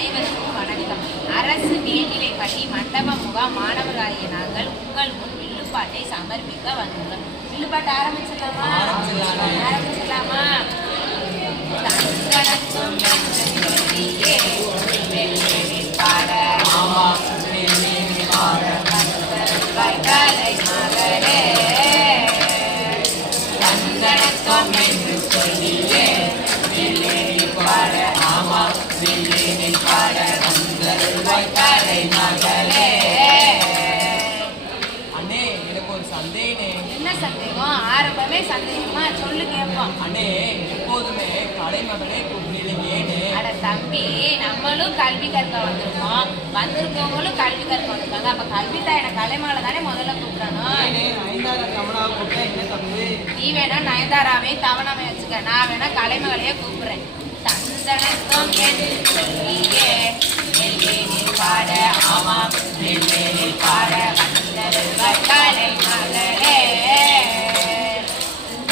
அனைவருக்கும் வணக்கம். அரசு மேல்நிலைப்பள்ளி மண்டப முகாம் மாணவராகிய நாங்கள் உங்கள் முன் வில்லுப்பாட்டை சமர்ப்பிக்க வந்துள்ளோம். வில்லுப்பாட்டு ஆரம்பிச்சிடலாமா? அண்ணே, எனக்கு ஒரு சந்தேகம். என்ன சந்தேகம்? ஆரம்பமே சந்தேகமா? சொல்லு கேட்போம். அண்ணே, எப்போதுமே கலைமகளே கூப்பிடுறீங்க. அட தம்பி, நம்மளும் கல்வி கற்க வந்திருக்கோம், வந்திருக்கவங்களும் கல்வி கற்க வந்திருக்காங்க. அப்ப கல்வி தான கலைமகளை தானே முதல்ல கூப்பிடணும். நீ வேணா நயன்தாராவே தவணாமே வச்சுக்க, நான் வேணா கலைமகளையே கூப்பிடுறேன். சந்தனத்துவம் என்று சொல்லியே நெல்வேலில் பாட, ஆமாம் நெல்வேலில் பாட வந்தருள்வாய் கலைமகளே.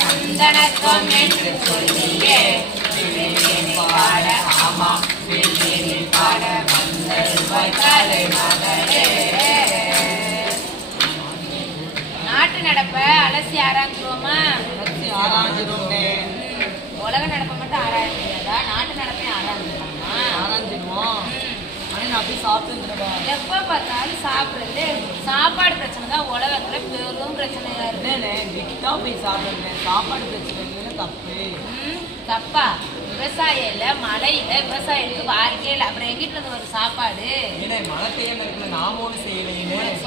சந்தனத்துவம் என்று சொல்லியே நெல்வேலில் பாட, ஆமாம் நெல்வேலில் பாட வந்தருள்வாய் கலைமகளே. நாட்டு நடப்ப அலசி ஆராய்ச்சிருவோமா? உலக நடப்பை மட்டும் ஆராய முடியாதா? நாட்டு நடப்பையும் ஆராய்ச்சிருவோமா? எப்ப பார்த்தாலும் சாப்பிடுறது, சாப்பாடு பிரச்சனை தான் உலகத்துல பெரும் பிரச்சனையா இருக்கு. தப்பா? விவசாயம் இல்ல, மழை இல்ல, விவசாயிக்கு வாழ்க்கை இல்லை, அப்புறம் எங்கிட்ட இருந்து ஒரு சாப்பாடு?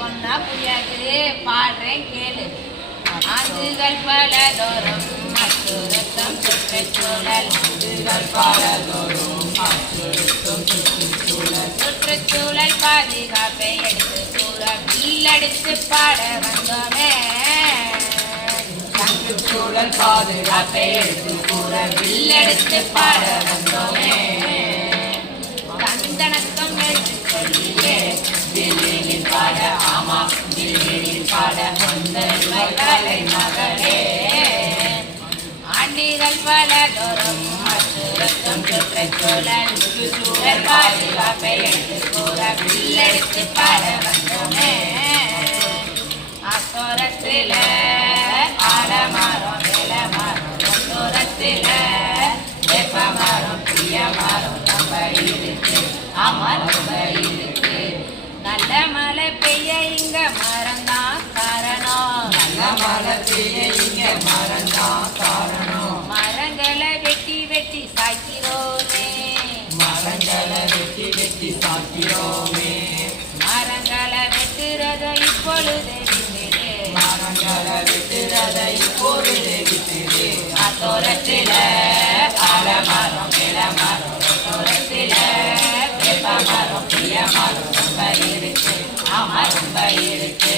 சொன்னா புரியாது, பாடுறேன் கேளு. ஆண்டுகள் பல தோறும் அச்சுறுத்தம் சுற்றுச்சூழல், சுற்றுச்சூழல் பாதுகாப்பை எடுத்து கூற வில்லடித்து பாட வந்தோமே. சுற்றுச்சூழல் பாதுகாப்பை எடுத்து கூற வில்லடித்து பாட வந்தோமே. சந்தனத்தம் என்று சொல்லியே வில்லில் பாட, ஆமா வில்லில் பாட வந்தருள்வாய் கலைமகளே. ஆண்டிகள் பல தோறும் அச்சுறுத்தம் சுற்றுச்சூழல், சுற்றுச்சூழல் பாதுகாப்பை எடுத்து கூற வில்லடித்து பாட வந்தோமே. அத்தோரத்தில ஆலமரம் இளமரம், அத்தோரத்தில வெப்பமரம் பிரியமரம் ரொம்ப இருக்கு, ஆமா ரொம்ப இருக்கு. நல்ல மழை பெய்ய இங்க மரம்தான் காரணம், நல்ல மழை பெய்ய இங்க மரம்தான் காரணம். மரங்களை வெட்டி வெட்டி சாய்க்கிறோமே, மரங்களை வெட்டி வெட்டி சாய்க்கிறோமே. மரங்களை வெட்டுறத இப்பொழுது விட்டுடு, மரங்களை வெட்டுறத இப்பொழுது விட்டுடு. அத்தோரத்தில ஆலமரம் இளமரம், அத்தோரத்தில வேப்பமரம் பிரியமரம் ரொம்ப இருக்கு, ஆமா ரொம்ப இருக்கு.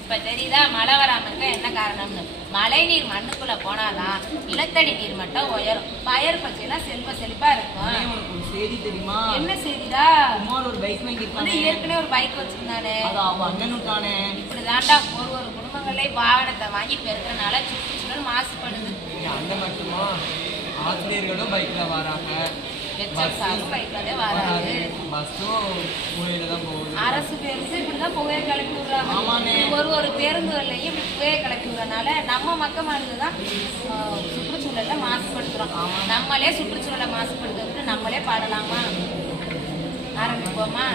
இப்ப தெரியுதா மழை வராம இருக்க என்ன காரணம்னு? மழை நீர் மண்ணுக்குள்ள போனாதான் நிலத்தடி நீர் மட்டும் உயரும், பயிர் பச்சையெல்லாம் செல்வ செழிப்பா இருக்கும். செய்தி தெரியுமா? என்ன செய்திடா? ஒரு பைக் ஏற்கனவே ஒரு பைக் வச்சிருந்தானே, இப்படிதான்டா ஒரு குடும்பங்களே வாகனத்தை வாங்கி பெருக்கிறனால சுற்றுச்சூழல் மாசுபடுது. அந்த மட்டுமா, ஆசிரியர்களும் பைக்ல வராங்க, அரசு பேருந்து இப்படிதான் புகையை கிளப்பி விடுறாங்க. ஒரு பேருந்துகள்லையும் புகையை கிளப்பி விடுறதுனால நம்ம மக்கமானதுதான் சுற்றுச்சூழலை மாசுபடுத்துறோம். நம்மளே சுற்றுச்சூழலை மாசுபடுத்துறது நம்மளே பாடலாமா? ஆரம்பிப்போமா?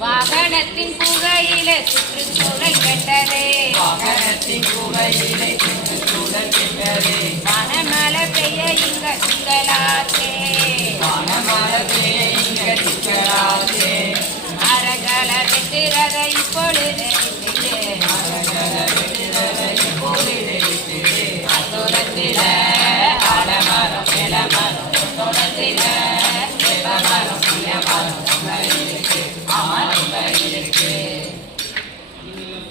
வாகனத்தின் புகையில சுற்றுச்சூழல் கெட்டதே, வாகனத்தின் புகையில சுற்றுச்சூழல் கெட்டதே. வானமழை பெய்ய இங்க சிக்கலாச்சே, வானமழை பெய்ய இங்க சிக்கலாச்சே. மரங்களை வெட்டுறத இப்பொழுது விட்டுடு, மரங்களை வெட்டுறத இப்பொழுது விட்டுடு. அத்தோரத்தில ஆலமரம் இளமரம், அத்தோரத்தில வேப்பமரம் பிரியமரம் ரொம்ப இருக்கு, ஆமா ரொம்ப இருக்கு.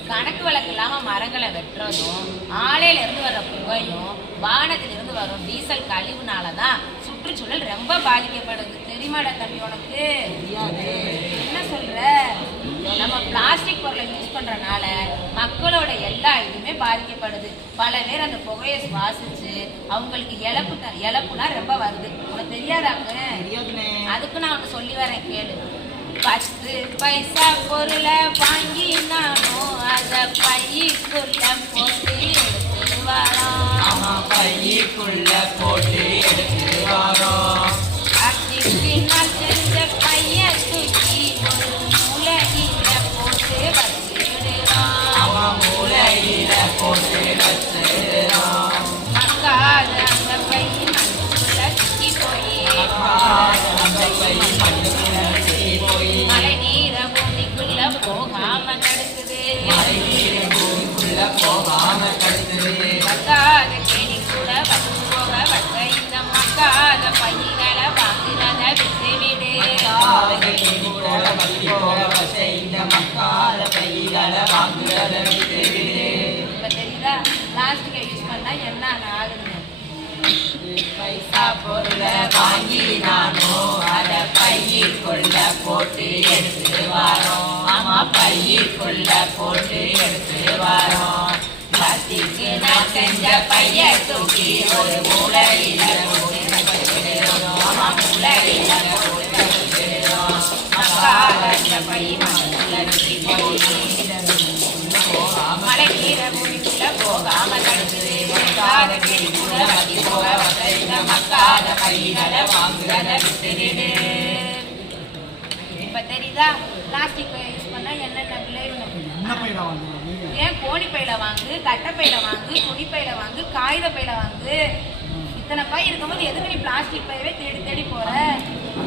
கணக்கு வழக்கு இல்லாம மரங்களை வெட்டுறதும், ஆலையில இருந்து வர்ற புகையும், வாகனத்திலிருந்து வரும் டீசல் கழிவுனாலதான் சுற்றுச்சூழல் ரொம்ப பாதிக்கப்படுது. தெரியுமாடா தம்பி உனக்கு? என்ன சொல்ற? நம்ம பிளாஸ்டிக் பொருளை யூஸ் பண்றதுனால மக்களோட எல்லா இதுவுமே பாதிக்கப்படுது. பல பேர் அந்த புகையை சுவாசிச்சு அவங்களுக்கு இழப்புனா ரொம்ப வருது. உனக்கு தெரியாதாங்க? தெரியாதுண்ணே. அதுக்கு நான் உனக்கு சொல்லி வரேன் கேளு. 10 பைசா பொருளை வாங்கினாலும் அத பைக்குள்ள போட்டு எடுத்து வரோம். ஆமா, பைக்குள்ள போட்டு எடுத்து வரோம். பின்னால் செஞ்ச பைய தூக்கி ஒரு மூலையில போட்டு வச்சிடுறோம். ஆமா, மூலையில போட்டு வச்சிடுறோம். மக்காத அந்த பை மண்ணுக்குள்ள சிக்கி போய் மழை நீர பூமிக்குள்ள போகாம தடுக்குது. மக்காத செடி கூட வச்சு போக வச்ச இந்த மக்காத பையில வாங்குறத விட்டு விடு. இப்ப தெரியுதா பிளாஸ்டிக்கை யூஸ் பண்ணா என்ன ஆகுதுன்னு? பைசா பொருளை வாங்கினானோ அத பைக்குள்ள போட்டு எடுத்து வரோம். ஆமா, பைக்குள்ள போட்டு எடுத்து வரோம். பிளாஸ்டிக்கு நான் செஞ்ச பைய தூக்கி ஒரு மூலையில போட்டு வச்சிடுறோம். ஆமா, மூலையில போட்டு வச்சிடுறோம். மக்காத இந்த பை மண்ணுக்குள்ள சிக்கி போய் மழை நீர பூமிக்குள்ள போகாம தடுக்குது. மக்காத செடி கூட வத்தி போக வந்த இந்த மக்காத பையில வாங்குறத விட்டுடு. இப்ப தெரியுதா பிளாஸ்டிக் பை யூஸ் பண்ணா என்னென்ன விளைவுன்னு? என்ன பையடா வாங்குறீங்க நீங்க? ஏன் கோணி பையில வாங்கு, கட்டை பையில வாங்கு, துணி பையில வாங்கு, காகித பையில வாங்கு. இத்தனை பை இருக்கும்போது எதுக்கு நீ பிளாஸ்டிக் பையவே தேடி தேடி போற?